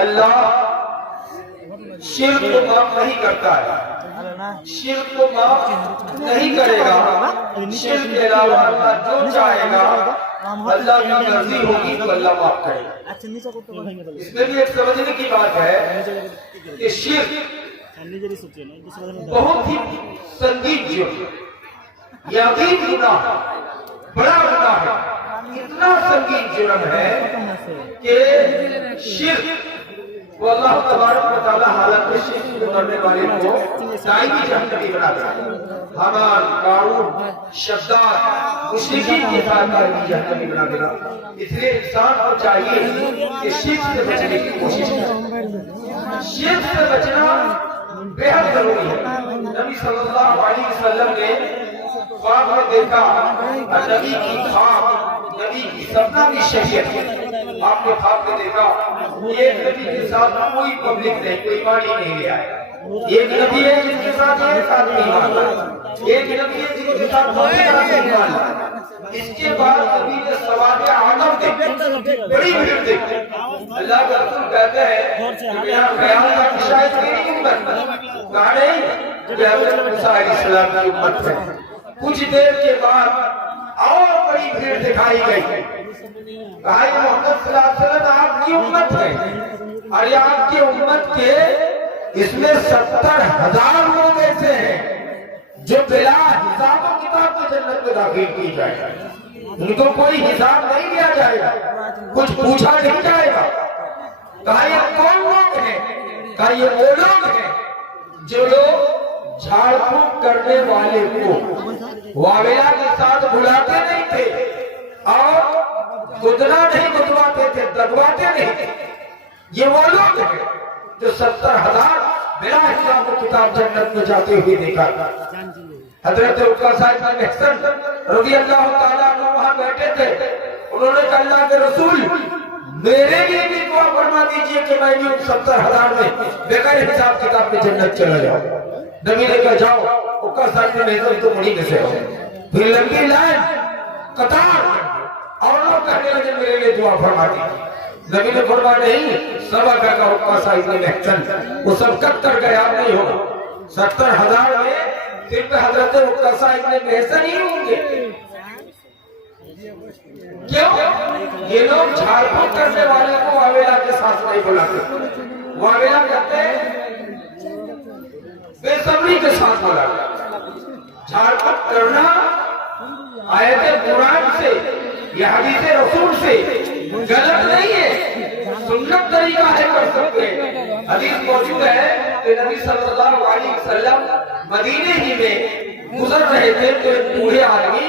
اللہ شرک کو معاف نہیں کرتا ہے، شرک کو معاف نہیں کرے گا، شرک کے علاوہ اللہ جو چاہے گا اللہ کی مرضی ہوگی تو اللہ معاف کرے گا۔ اس میں بھی ایک سمجھنے کی بات ہے کہ شرک بہت ہی سنگین جرم، یہ عظیم گناہ، بڑا گناہ ہے، اتنا سنگین جرم ہے کہ شرک وہ اللہ تبارک و تعالیٰ حالت میں شرک میں مرنے والے کو دائمی جہنمی بنا دیتا ہے۔ حامان، قارون، شداد، مشرکین کے ساتھ دائمی جہنمی بنا دیتا ہے۔ اس لیے انسان کو چاہیے کہ شرک سے بچنے کی کوشش کرے۔ شرک سے بچنا بے حد ضروری ہے۔ نبی صلی اللہ علیہ وسلم نے خواب میں دیکھا، نبی کی خواب، نبی کی سپنا بھی شریعت ہے۔ آپ نے خواب میں دیکھا ایک نبی کے ساتھ کوئی پبلک نہیں، کوئی پارٹی نہیں لے آئے، ایک نبی ہے جن کے ساتھ ایک آدمی ایمان لایا، ایک نبی ہے جن کے ساتھ ایمان لایا۔ اس کے بعد نبی نے سواد آدم دیکھے، بڑی بھیڑ دیکھی۔ اللہ کا رسول کہتے ہیں کہ میرا خیال تھا کہ شاید میری امت، کہا نہیں کہ حضرت موسیٰ علیہ السلام کی امت ہے۔ کچھ دیر کے بعد اور بڑی بھیڑ دکھائی گئی، کہا یہ محمد صلی اللہ علیہ وسلم آپ کی امت ہے، اور یہ آپ کی امت کے اس میں 70,000 لوگ ایسے ہیں جو بلا حساب و کتاب کو جنت میں داخل کی جائے گا، ان کو کوئی حساب نہیں لیا جائے گا، کچھ پوچھا نہیں جائے گا۔ کہا یہ کون لوگ ہیں؟ کہا یہ وہ لوگ ہیں جو لوگ جھاڑ پھونک کرنے والے کو واویلا کے ساتھ بلاتے نہیں تھے اور گدنا نہیں گدواتے تھے، دگواتے نہیں تھے۔ یہ وہ لوگ ہیں جو 70,000 بلا حساب و کتاب جنت میں جاتے ہوئے دیکھا۔ حضرت عقبہ صاحب بن محصن رضی اللہ تعالیٰ عنہ وہاں بیٹھے تھے، انہوں نے کہا اللہ کے رسول میرے لیے بھی دعا فرما دیجئے کہ میں بھی ان 70,000 میں بغیر حساب کتاب میں جنت چلا جاؤں۔ نبی نے کہا جاؤ، عقبہ صاحب بن محصن تو مڑی میں سے ہو، پھر لمبی لائن قطار اور لوگ کہنے لگے میرے لیے دعا فرما دیجئے۔ نبی نے فرمایا نہیں، سبا کا عقبہ صاحب بن محصن وہ سبقت کر گیا نہیں ہوگا، 70,000 میں صرف حضرت عقبہ صاحب بن محصن ہی ہوں گے۔ کیوں؟ یہ لوگ جھاڑ پھونک کرنے والے کو واویلا کے ساتھ نہیں بلاتے، واویلا کہتے ہیں بے صبری کے ساتھ بلاتے۔ جھاڑ پھونک کرنا آیت قرآن سے یا حدیث رسول سے غلط نہیں ہے، سنت طریقہ ہے کر سکتے ہیں۔ حدیث موجود ہے کہ نبی صلی اللہ علیہ وسلم مدینے ہی میں گزر رہے تھے تو ایک بوڑھے آدمی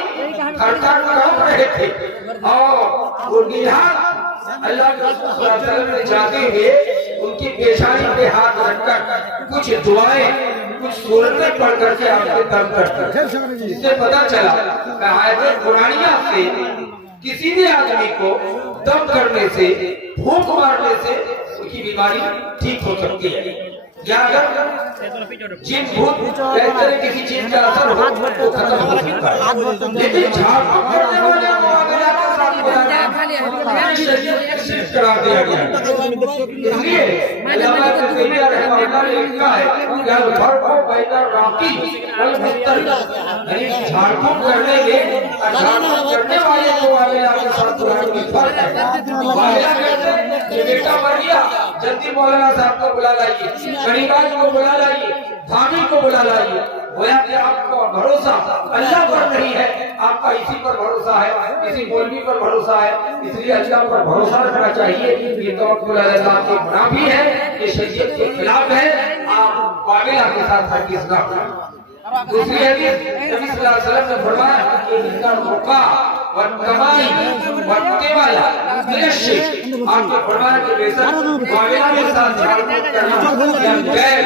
کھڑکھڑ کھڑک رہے تھے اور وہ نہاد اللہ کے رسول صلی اللہ علیہ وسلم نے جاتے ہوئے ان کی پیشانی پہ ہاتھ رکھ کر کچھ دعائیں، کچھ سورتیں پڑھ کر کے آپ کے دم کرتے۔ اس سے پتا چلا کہ آیت قرآنیہ سے کسی بھی آدمی کو دم کرنے سے، پھونک مارنے سے اس کی بیماری ٹھیک ہو سکتی ہے، یا اگر جن بھوت کسی چیز کا اثر ہو تو ختم ہو سکتا ہے۔ لیکن جھاڑ پھونک کرنے والے کو اگر آپ ساتھ بلانا شریعت شرک قرار دیا گیا ہے۔ اس لیے علامہ ابن تیمیہ رحمہ اللہ نے لکھا ہے کہ الفرق بین الراقی والمضطرب، یعنی جھاڑ پھونک کرنے کے جھاڑ پھونک کرنے والے کو واویلا کے ساتھ بلانے میں فرق ہے۔ واویلا کہتے ہیں کہ بیٹا مر گیا، جلدی مولانا صاحب کو بلا لائیے، غریباج کو بلا لائیے، دھامی کو بلا لائیے۔ گویا کہ آپ کو بھروسہ اللہ پر نہیں ہے، آپ کا اسی پر بھروسہ ہے، کسی مولوی پر بھروسہ ہے، اس لیے اللہ پر بھروسہ رکھنا چاہیے۔ یہ توکل علی اللہ کی منافی ہے، یہ شریعت کے خلاف ہے، آپ واویلا کے ساتھ ہرگز نہ کریں۔ دوسری حدیث نبی صلی اللہ علیہ وسلم نے فرمایا کہ ان کا رقا والتمائی والتوالا من الشرک، آپ نے فرمایا کہ بے شک واویلا کے ساتھ جھاڑ پھونک کرنا یا بیل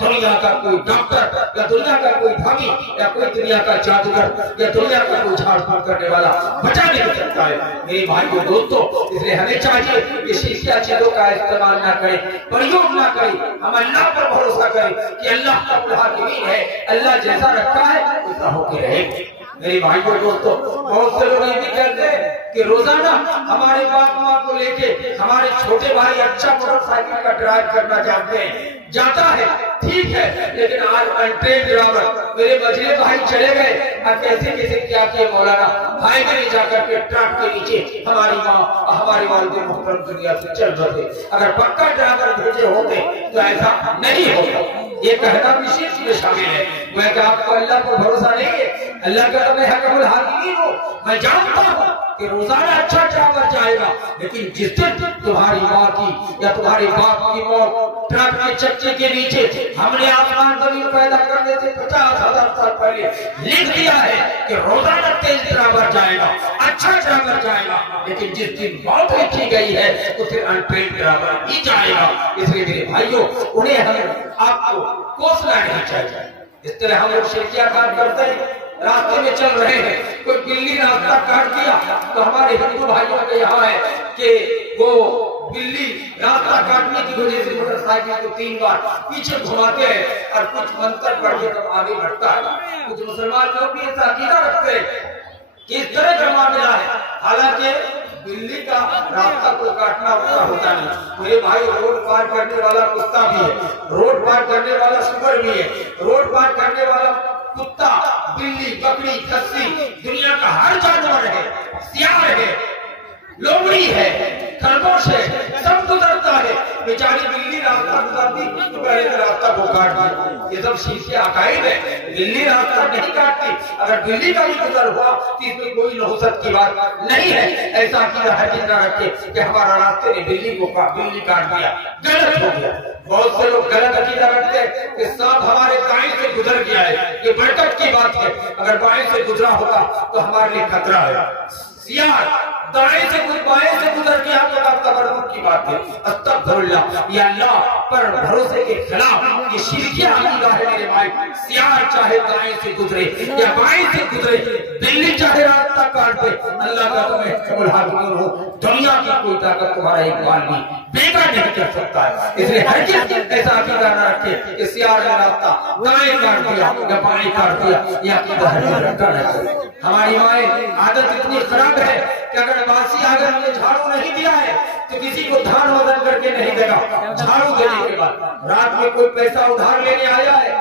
دنیا کا کوئی ڈاکٹر یا دنیا کا کوئی دھامی یا کوئی دنیا کا جادوگر یا دنیا کا کوئی جھاڑ پھوڑ کرنے والا بچا نہیں سکتا ہے۔ میرے بھائیو دوستو، اس لیے ہمیں چاہیے کہ شیشہ چیزوں کا استعمال نہ کریں، پریوگ نہ کریں، ہم اللہ پر بھروسہ کریں کہ اللہ رب الحاکمین ہے، اللہ جیسا رکھا ہے ویسا ہو کے رہے گا۔ میرے بھائیو دوستو، بہت سے لوگ یہ بھی کہتے ہیں کہ روزانہ ہمارے باپ ماں کو لے کے ہمارے چھوٹے بھائی اچھا موٹر سائیکل کا ڈرائیو کرنا چاہتے ہیں، جاتا ہے ٹھیک ہے، لیکن آج انٹرینڈ ڈرائیور میرے مجلے بھائی چلے گئے اور کیسے کیسے کیا کیا مولانا ہائی وے میں جا کر کے ٹرک کے نیچے ہماری ماں اور ہماری والد محترم دنیا سے چل رہے۔ اگر پکا ڈرائیور بھیجے ہوتے تو ایسا نہیں ہوتا۔ یہ کہنا بھی شرک میں شامل ہے۔ میں کہ آپ کو اللہ پر بھروسہ نہیں ہے، اللہ کا میں حکم الحاکمین ہوں، میں جانتا ہوں کہ روزانہ اچھا ڈرائیور جائے گا، لیکن جس دن تمہاری ماں کی یا تمہارے باپ کی موت ٹرک کے چکے کے نیچے ہم نے آسمان زمین پیدا کرنے سے 50,000 سال پہلے لکھ دیا ہے کہ روزانہ تیز ڈرائیور جائے گا، اچھا ڈرائیور جائے گا، لیکن جس دن موت لکھی گئی ہے اس دن انٹرینڈ ڈرائیور ہی جائے گا۔ اس لیے میرے بھائیوں، انہیں ہمیں آپ کو کوسنا نہیں چاہیے۔ اس طرح ہم لوگ شرکیہ کام کرتے ہیں، راستے میں چل رہے ہیں، کوئی بلی راستہ کاٹ دیا تو ہمارے ہندو بھائیوں کے یہاں ہے کہ وہ بلی راستہ کاٹنے کی وجہ سے موٹر سائیکل کو 3 بار پیچھے گھماتے ہیں اور کچھ منتر پڑھ کے تب آگے بڑھتا ہے۔ کچھ مسلمان لوگ بھی ایسا عقیدہ رکھتے ہیں کہ اس طرح کا معاملہ ہے، حالانکہ بلی کا راستہ کو کاٹنا ہوتا نہیں۔ میرے بھائی، روڈ پار کرنے والا کتا بھی ہے، روڈ پار کرنے والا سور بھی ہے، روڈ پار کرنے والا کتا، بلی، بکری، کھسی، دنیا کا ہر جانور ہے، سیار ہے، لومڑی ہے، خرگوش ہے، سب گزرتا ہے۔ بیچاری بلی راستہ گزرتی تو پہلے کے راستہ کو کاٹ دی۔ یہ سب شیشے عقائد ہے، بلی راستہ نہیں کاٹتی۔ اگر بلی کا بھی گزر ہوا تو اس میں کوئی نحوست کی بات نہیں ہے۔ ایسا عقیدہ ہرگز نہ رکھے کہ ہمارا راستے نے بلی کاٹ دیا، غلط ہو گیا۔ بہت سے لوگ غلط عقیدہ رکھتے ہیں کہ سانپ ہمارے دائیں سے گزر گیا ہے، یہ برکت کی بات ہے۔ اگر بائیں سے گزرا ہوتا تو ہمارے لیے خطرہ ہے۔ سیاح دائیں سے بائیں سے گزر گیا تو تبرک کی بات ہے۔ استغفر اللہ، یا اللہ پر بھروسے کے خلاف یہ شرکیہ عقیدہ ہے میرے بھائی۔ سیاح چاہے دائیں سے گزرے یا بائیں سے گزرے، بلی چاہے راستہ کاٹ دے، اللہ کا تمہیں حکم الحاکمین ہو، دنیا کی کوئی طاقت تمہارا اقبال نہیں بیکار نہیں کر سکتا ہے۔ اس لیے ہرگز ایسا عقیدہ نہ رکھے کہ سیاح نے راستہ دائیں کاٹ دیا یا بائیں کاٹ دیا، یہ عقیدہ ہرگز رکھا نہ کرے۔ ہماری مائیں عادت اتنی خراب ہے کہ اگر باسی اگر ہم نے جھاڑو نہیں دیا ہے تو کسی کو دھان وزن کر کے نہیں دے گا۔ جھاڑو دینے کے بعد رات میں کوئی پیسہ ادھار لینے آیا ہے،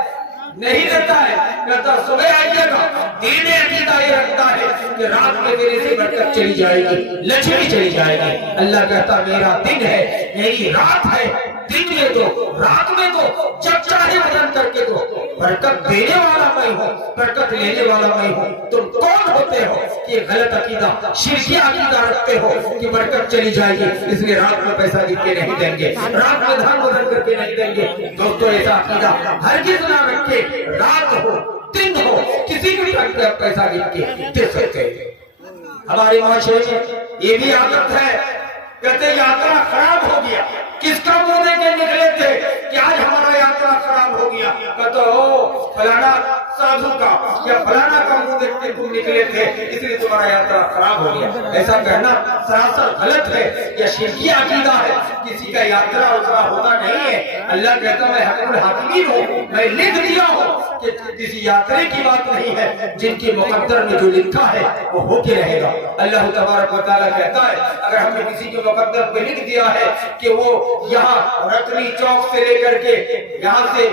نہیں دیتا ہے، کہتا صبح آئیے گا۔ دین عقیدہ یہ رکھتا ہے کہ رات میں دینے سے برکت چلی جائے گی، لچھمی چلی جائے گی۔ اللہ کہتا میرا دن ہے، میری رات ہے، دن میں دو، رات میں دو، جب چاہے وزن کر کے دو۔ برکت دینے والا میں ہوں، برکت لینے والا میں ہوں۔ تم کون ہوتے ہو کہ یہ غلط عقیدہ، شرکیہ عقیدہ رکھتے ہو کہ برکت چلی جائے گی، اس لیے رات میں پیسہ گر کے نہیں دیں گے، رات میں دھن وزن کر کے نہیں دیں گے۔ دوستو ایسا عقیدہ ہرگز نہ رکھے، رات ہو دن ہو کسی بھی وقت آپ پیسہ گر کے دے سکتے ہیں۔ ہمارے معاشرے میں یہ بھی عادت ہے، کہتے یاترا خراب ہو گیا، کس کا منہ دے کے نکلے تھے کہ آج ہمارا یاترا خراب ہو گیا؟ کہتے ہو فلانا سادھو کا یا فلانا کا منہ دیکھ کے تم نکلے تھے اس لیے تمہارا یاترا خراب ہو گیا۔ ایسا کہنا سراسر غلط ہے، یا شرکیہ عقیدہ ہے۔ کسی کا یاترا اترا ہوتا نہیں ہے۔ اللہ کہتا میں حکم الحاکمین ہوں، میں لکھ دیا ہوں کہ کسی یاترے کی بات نہیں ہے، جن کے مقدر میں جو لکھا ہے وہ ہو کے رہے گا۔ اللہ تبارک و تعالیٰ کہتا ہے اگر ہم نے کسی کے مقدر پہ لکھ دیا ہے کہ وہ یہاں رتنی چوک سے لے کر کے یہاں سے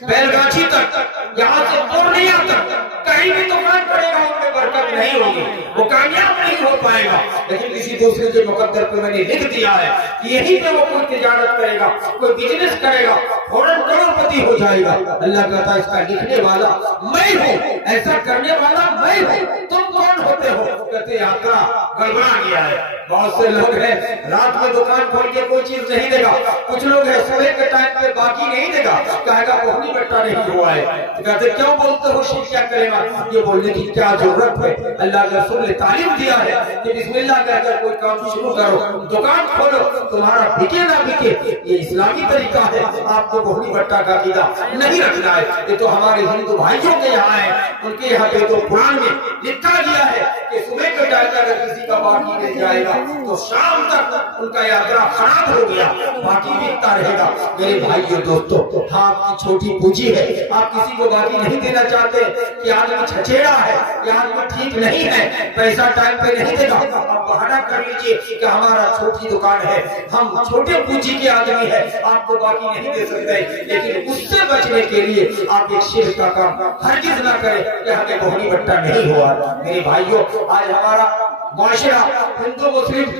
بیل گاچھی تک، یہاں سے پورنیا تک کہیں بھی دکان پڑے گا ان میں برکت نہیں ہوگی، وہ کامیاب نہیں ہو پائے گا۔ لیکن کسی دوسرے کے مقدر پہ میں نے لکھ دیا ہے کہ یہیں پہ وہ کوئی تجارت کرے گا، کوئی بزنس کرے گا، فوراً کروڑپتی ہو جائے گا۔ اللہ کہتا ہے اس کا لکھنے والا میں ہوں، ایسا کرنے والا میں ہوں، تم کون ہوتے ہو؟ کہتے یاترا گڑبڑا گیا ہے، بہت سے لوگ ہیں رات میں دکان کھول کے کوئی چیز نہیں دے گا، کچھ لوگ ہیں صبح کے ٹائم پہ باقی نہیں دے گا، کہے گا بہنی بٹا نہیں ہوا ہے، کہتے کیوں بولتے ہو شرک کیا کلمہ؟ یہ بولنے کی کیا ضرورت ہے؟ اللہ کے رسول نے تعلیم دیا ہے کہ بسم اللہ کہہ کر کوئی کام شروع کرو، دکان کھولو، تمہارا بکے نہ بکے یہ اسلامی طریقہ ہے، آپ کو بہنی بٹا کا عقیدہ نہیں رکھنا ہے۔ یہ تو ہمارے ہندو بھائیوں کے یہاں ہے، ان کے یہاں پہ تو قرآن میں لکھا گیا ہے کہ صبح کے ٹائم اگر کسی کا باقی مل جائے گا تو شام تک ان کا یاترا خراب ہو گیا، باقی بکتا رہے گا۔ میرے بھائیو دوستو، ہاں آپ کی چھوٹی پونجی ہے، آپ کسی کو باقی نہیں دینا چاہتے کہ آدمی چھچیڑا ہے یا آدمی ٹھیک نہیں ہے، پیسہ ٹائم پہ نہیں دے گا، آپ بہانہ کر لیجئے کہ ہمارا چھوٹی دکان ہے، ہم چھوٹے پونجی کے آدمی ہیں، آپ کو باقی نہیں دے سکتے، لیکن اس سے بچنے کے لیے آپ ایک شرک کا کام ہرگز نہ کریں کہ ہمیں بہنی بٹا نہیں ہوا۔ میرے بھائیو، آج ہمارا معاشرہ ہندو مسلم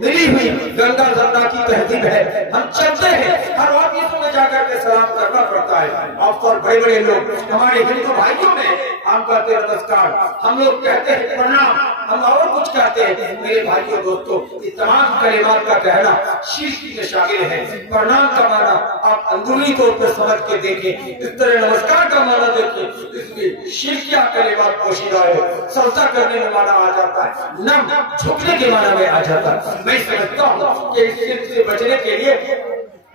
ملی ہوئی گنگا جمنا کی تہذیب ہے، ہم چلتے ہیں ہر آفسوں میں جا کر کے سلام کرنا پڑتا ہے، اور بڑے بڑے لوگ ہمارے ہندو بھائیوں میں ہم کہتے ہیں نمسکار، ہم لوگ کہتے ہیں پرنام، ہم اور کچھ کہتے ہیں۔ میرے بھائیوں دوستو، یہ تمام کلمات کا کہنا شرک میں شامل ہے۔ پرنام کا معنی آپ اندرونی طور پر سمجھ کے دیکھیں، اس طرح نمسکار کا معنی دیکھیں، اس میں شرکیہ کلمات پوشیدہ ہے، سجدہ کرنے میں معنی آ جاتا ہے، نم جھکنے کے معنی میں آ جاتا ہے۔ میں سمجھتا ہوں کہ اس شرک سے بچنے کے لیے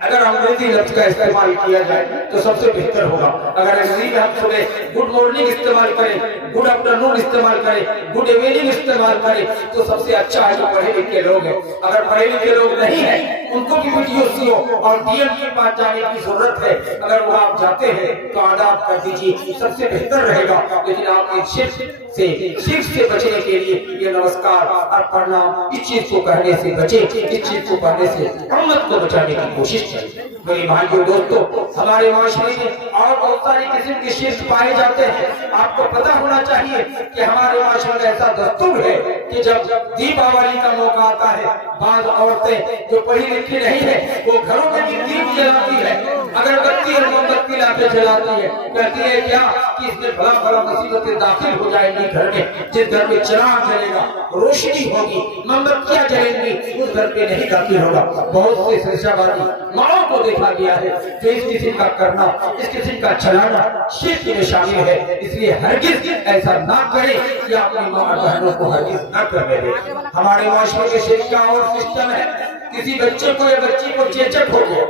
اگر انگریزی لفظ کا استعمال کیا جائے تو سب سے بہتر ہوگا۔ اگر انگریزی میں ہم صبح گڈ مارننگ استعمال کریں، گڈ آفٹرنون استعمال کریں، گڈ ایوننگ استعمال کریں تو سب سے اچھا ہے جو پڑھے لکھے لوگ ہیں۔ اگر پڑھے لکھے لوگ نہیں ہیں، ان کو بھی ویڈیو سیو اور ڈی ایم کے پاس جانے کی ضرورت ہے، اگر وہ آپ جاتے ہیں تو آداب کر دیجیے، سب سے بہتر رہے گا۔ لیکن آپ اس شرک سے بچنے کے لیے یہ نمسکار اور پرنام، اس چیز کو کہنے سے بچیں، اس چیز کو پڑھنے سے امت کو بچانے کی کوشش کریں۔ میری بھائیو دوستو، ہمارے معاشرے میں اور بہت ساری قسم کے شرک پائے جاتے ہیں۔ آپ کو پتہ ہونا چاہیے کہ ہمارے معاشرے میں ایسا دستور ہے کہ جب دیپاولی کا موقع آتا ہے، بعض عورتیں جو پڑھی لکھی نہیں ہے وہ گھروں میں بھی دیپ جلاتی ہے، اگربتی اور موم بتی لا کے جلاتی ہے، کہتی ہے کیا کہ اس میں بڑا بڑا مصیبتیں داخل ہو جائیں گی گھر میں، جس گھر میں چراغ جلے گا، روشنی ہوگی، موم بتیاں جلیں گی، اس گھر پہ نہیں داخل ہوگا۔ بہت سے سرشہ بازی ماؤں کو دیکھا گیا ہے جو اس قسم کا کرنا، اس قسم کا چلانا شرک میں شامل ہے، اس لیے ہرگز ایسا نہ کریں کہ اپنی ماں اور بہنوں کو ہرگز نہ کرنے دیں۔ ہمارے معاشرے کے شرک کا اور سسٹم ہے، کسی بچے کو یا بچی کو چیچک ہو گیا،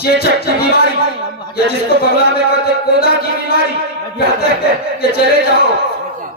چیچک کی بیماری یا جس کو بنگلہ میں کہتے ہیں کودا کی بیماری، کہتے ہیں کہ چلے جاؤ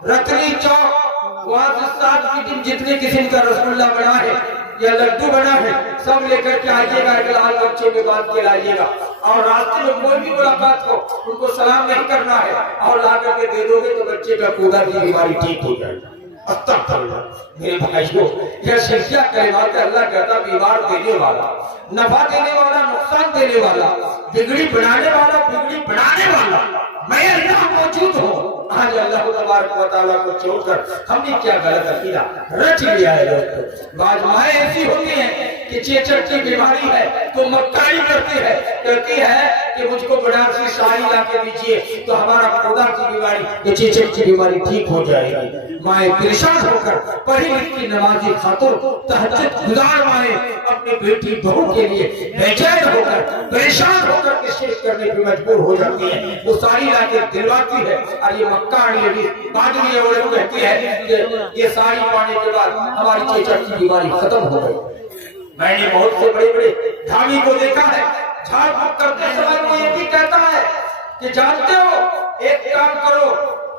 رتنی چوک، وہاں سے 7 کی دن جتنے قسم کا رسگلہ بنا ہے یا لڈو بنا ہے سب لے کر کے آئیے گا، ایک لال بچے میں باندھ کے لائیے گا، اور راستے میں کوئی بھی ملاقات ہو ان کو سلام نہیں کرنا ہے، اور لا کر کے دے دو گے تو بچے کا کودا کی بیماری ٹھیک ہو جائے گی۔ استغفراللہ۔ میرے بھائیو، یہ شرکیہ کلمات ہے، اللہ کہتا بیمار دینے والا، نفع دینے والا، نقصان دینے والا، بگڑی بنانے والا، بگڑی بنانے والا میں اللہ موجود ہوں۔ آج اللہ تبارک و تعالیٰ کو چھوڑ کر ہم نے کیا غلط عقیدہ رچ لیا ہے دوستو۔ بعض مائیں ایسی ہوتی ہیں کہ چیچک کی بیماری ہے تو مکاری کرتی ہے، کہتی ہے کہ مجھ کو بڑھار سے شاہی لا کے دیجئے تو ہمارا کودا کی بیماری، یہ چیچک کی بیماری ٹھیک ہو جائے گی۔ مائیں پریشان ہو کر پڑھی لکھی نمازی خاتون تہجد گزار مائیں اپنی بیٹی بہو کے لیے بے چین ہو کر پریشان ہو کر کے شرک کرنے پہ مجبور ہو جاتی ہے، وہ ساری لا کے دلواتی ہے، اور یہ مکار لیڈی بعد میں وہ لوگ کہتی ہے کہ یہ ساری پانے کے بعد ہماری چیچک کی بیماری ختم ہو گئی۔ میں نے بہت سے بڑے بڑے دھامی کو دیکھا ہے، جھاڑ پھونک کرتے سمے وہ یہ بھی کہتا ہے کہ جانتے ہو ایک کام کرو،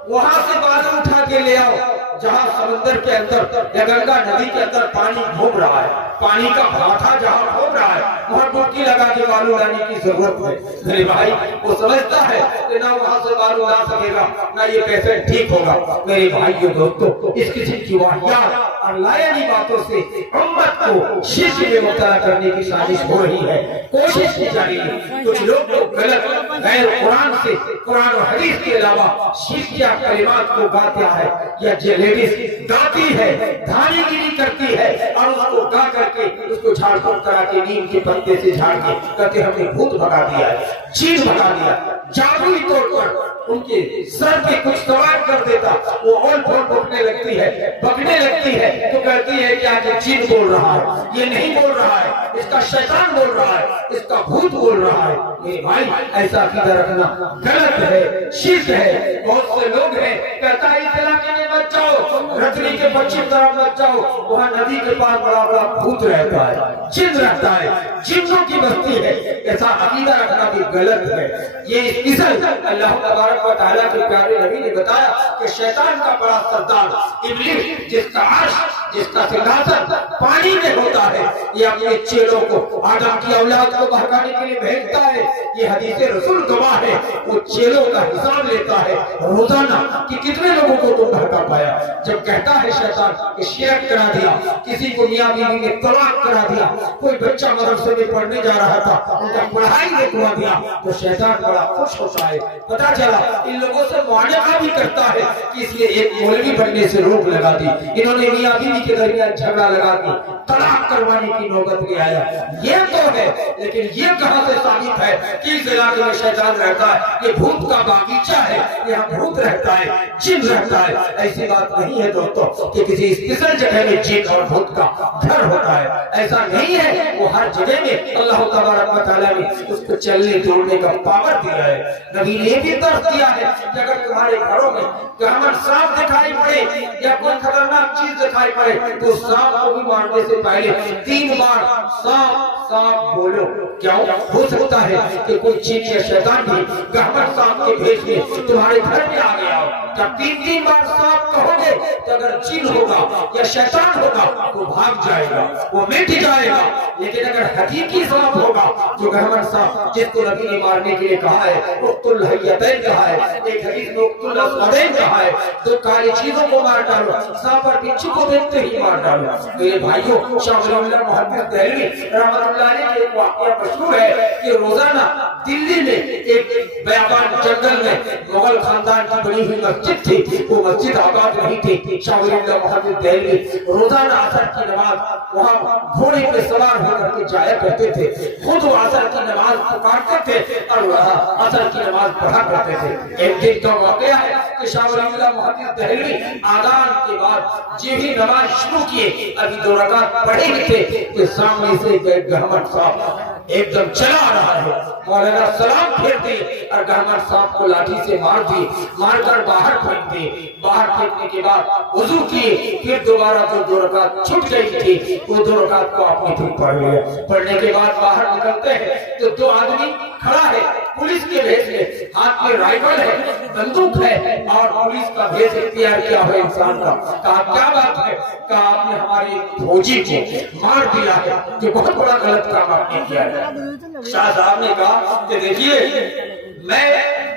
وہاں سے بالو اٹھا کے لے آؤ جہاں سمندر کے اندر یا گنگا ندی کے اندر پانی گھوم رہا ہے، پانی کا بھاٹا جہاں گھوم رہا ہے وہاں ڈبکی لگا کے بالو لانے کی ضرورت ہے۔ میرے بھائی وہ سمجھتا ہے کہ نہ وہاں سے بالو لا سکے گا نہ یہ پیسے ٹھیک ہوگا۔ میرے بھائیو دوستو، اس قسم کی واقعات اور لائنی باتوں سے امت کو شرک میں مبتلا کرنے کی سازش ہو رہی ہے، کوشش کی جا رہی ہے۔ کچھ لوگ تو غلط غیر قرآن سے، قرآن و حدیث کے علاوہ شرکیہ کلمات کو گاتا ہے، یا جو لیڈیز گاتی ہے، دھانی گیری کرتی ہے اور اس کو گا کر کے اس کو جھاڑ پھونک کرا کے نیم کے پتے سے جھاڑ کے کہتے ہم نے بھوت بھگا دیا ہے، جین بھگا دیا، جادوئی طور پر ان کے سر پہ کچھ سوار کر دیتا، وہ اور پھوٹ اٹھنے لگتی ہے، بکنے لگتی ہے، تو کہتی ہے کہ آج جن بول رہا ہے، یہ نہیں بول رہا ہے، اس کا شیطان بول رہا ہے، اس کا بھوت بول رہا ہے۔ میرے بھائی ایسا عقیدہ رکھنا غلط ہے، شرک ہے۔ بہت سے لوگ ہیں کہتا ہے اس علاقے میں مت جاؤ، رتنی کے پچھم طرف مت جاؤ، وہاں ندی کے پاس بڑا بڑا بھوت رہتا ہے، جن رہتا ہے، جنوں کی بستی ہے۔ ایسا عقیدہ رکھنا بھی غلط ہے۔ یہ اصل اللہ تبارک و تعالیٰ کے پیارے نبی نے بتایا کہ شیطان کا بڑا سردار ابلیس، جس کا عرش، جس کا سنگھاسن پانی میں ہوتا ہے، یہ اپنے چیلوں کو، آدم کی اولاد کو بہکانے کے لیے بھیجتا ہے۔ یہ حدیث رسول گواہ ہے، وہ چیلوں کا حساب لیتا ہے روزانہ کہ کتنے لوگوں کو تم بہکا پایا۔ جب کہتا ہے شیطان کہ شرک کرا دیا، کسی کو میاں بیوی نے طلاق کرا دیا، کوئی بچہ مدرسے میں پڑھنے جا رہا تھا، ان کا پڑھائی رکوا دیا، تو شیطان بڑا خوش ہوتا ہے۔ پتا چلا ان لوگوں سے معانقہ بھی کرتا ہے کہ اس نے ایک مولوی بننے سے روک لگا دی، انہوں نے میاں بیوی کے درمیان جھگڑا لگا دی، طلاق کروانے کی نوبت لے آیا۔ یہ تو ہے، لیکن یہ کہاں سے ثابت ہے کہ اس علاقے میں شیطان رہتا ہے؟ یہ بھوت کا باغیچہ ہے، یہاں بھوت رہتا ہے، جن رہتا ہے۔ ایسی بات نہیں ہے دوستو کہ کسی اسپیشل جگہ میں جن اور بھوت کا گھر ہوتا ہے، ایسا نہیں ہے۔ وہ ہر جگہ میں اللہ تبارک و تعالیٰ نے اس کو چلنے دوڑنے کا پاور دیا ہے۔ نبی نے بھی درس دیا ہے کہ اگر تمہارے گھروں میں گہمن سانپ دکھائی پڑے یا کوئی خطرناک چیز دکھائی پڑے تو سانپ کو بھی مارنے سے پہلے 3 بار سانپ سانپ بولو۔ کیوں؟ ہو سکتا ہے کہ کوئی جن یا شیطان بھی گہمن سانپ کے بھیس میں تمہارے گھر میں آ گیا ہو۔ جب 3 بار سانپ کہو گے تو اگر جن ہوگا یا شیطان ہوگا وہ بھاگ جائے گا، وہ مٹ جائے گا۔ لیکن اگر حقیقی سانپ ہوگا جو گہمن سانپ جس کو نبی نے مارنے کے لیے کہا ہے، اقتل الحیتین کہا ہے، ایک حدیث میں اقتل الاسودین کہا ہے، 2 کالی چیزوں کو مار ڈالو، سانپ اور بچھو کو دیکھتے ہی مار ڈالو۔ میرے بھائیوں، شاہ ولی اللہ محمد دہلوی رحمۃ اللہ علیہ کے ایک واقعہ مشہور ہے کہ روزانہ دلی میں ایک بیابان جنگل میں مغل خاندان کی بنی ہوئی مسجد تھی، وہ مسجد آباد نہیں تھی۔ شاہ ولی اللہ محمد دہلوی روزانہ عصر کی نماز وہاں گھوڑے پہ سوار ہو کر کے جایا کرتے تھے، خود وہ عصر کی نماز پکارتے تھے اور وہاں عصر کی نماز پڑھا کرتے تھے۔ ایک دن کا واقعہ ہے کہ شاہ ولی اللہ محمد دہلوی آذان کے بعد جب ہی نماز شروع کیے، ابھی 2 رکعت پڑھے ہی تھے کہ سامنے سے ایک گہمن صاحب ایک دم چلا آ رہا ہے۔ مولانا سلام پھیرتے اور گہمن صاحب کو لاٹھی سے مار دی، مار کر باہر پھینک دی۔ باہر پھینکنے کے بعد وضو کیے، پھر دوبارہ جو 2 رکعت چھوٹ گئی تھی وہ 2 رکعت کو آپ نے پھر پڑھ لیا۔ پڑھنے کے بعد باہر نکلتے ہیں تو 2 آدمی کھڑا ہے پولیس کے بھیس میں، ہاتھ میں رائفل ہے، بندوق ہے اور پولیس کا بھیس اختیار کیا ہوا انسان کا۔ کہا کیا بات ہے؟ کہا آپ نے ہمارے فوجی کو مار دیا ہے، جو بہت بڑا غلط کام آپ نے کیا ہے۔ شاہ صاحب نے کہا کہ دیکھیے میں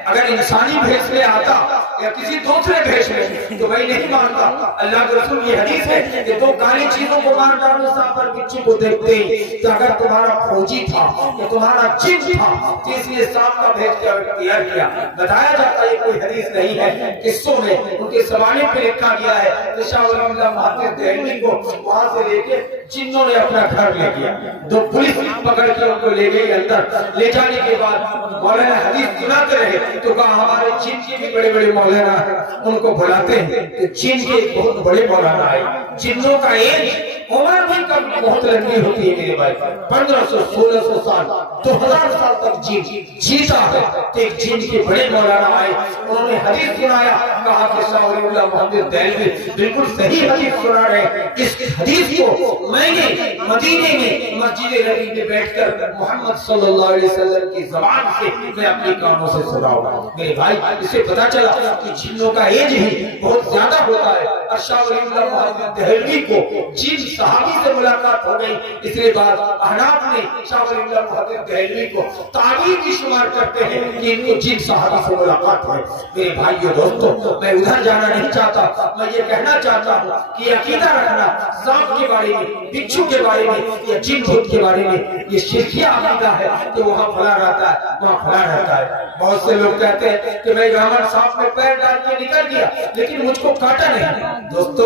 اگر انسانی بھیس میں آتا یا کسی دوسرے بھیس میں تو میں نہیں مانتا۔ اللہ کے رسول یہ حدیث ہے کہ 2 کالی چیزوں کو مار ڈالو، سانپ اور بچھو کو دیکھتے ہی۔ تو اگر تمہارا فوجی تھا یا تمہارا جن تھا تو اس لیے سانپ کا بھیس اختیار کیا۔ بتایا جاتا ہے کوئی حدیث نہیں ہے، قصوں میں ان کے زمانے پہ لکھا گیا ہے کہ شاہ ولی اللہ محمد دہلوی کو وہاں سے لے کے جنوں نے اپنا گھر لے گیا۔ 2 پولیس پکڑ کے ان کو لے گئی اندر، لے جانے کے بعد مولانا حدیث سناتے رہے تو کہا ہمارے جن کے بھی بڑے بڑے مولانا ہیں، ان کو بلاتے ہیں کہ جن کے بہت بڑے مولانا ہے۔ جنوں کا ایج عمر بھی کم بہت لمبی ہوتی ہے میرے بھائی، 1500 1600 سال 2000 سال تک جن جیتا ہے۔ تو ایک جن کے بڑے مولانا آئے، انہوں نے حدیث سنایا، کہا کہ شاہ ولی اللہ محمد دہلوی بالکل صحیح حدیث سنا رہے۔ اس حدیث کو میں نے مدینے میں مسجد نبی میں بیٹھ کر محمد صلی اللہ علیہ وسلم کی زبان سے میں اپنی کانوں سے سنا ہوں۔ میرے بھائی اس سے پتا چلا کہ جنوں کا ایج ہی بہت زیادہ ہوتا ہے۔ اور شاہ ولی اللہ محمد دہلوی کو جن صحابی سے ملاقات ہو گئی، اس کے بعد احناف نے شاہ ولی اللہ محمد دہلوی کو تعبیر بھی شمار کرتے ہیں کہ ان کو جن صحابی سے ملاقات ہے۔ میرے بھائیو دوستو، میں ادھر جانا نہیں چاہتا، میں یہ کہنا چاہتا ہوں کہ عقیدہ رکھنا سانپ کے بارے میں، بچھو کے بارے میں یا جن بھوت کے بارے میں یہ شرکیہ عقیدہ ہے کہ وہاں فلاں رہتا ہے، وہاں فلاں رہتا ہے۔ بہت سے لوگ کہتے ہیں کہ میں گہمن سانپ میں پیر ڈال کے نکل گیا لیکن مجھ کو کاٹا نہیں۔ دوستو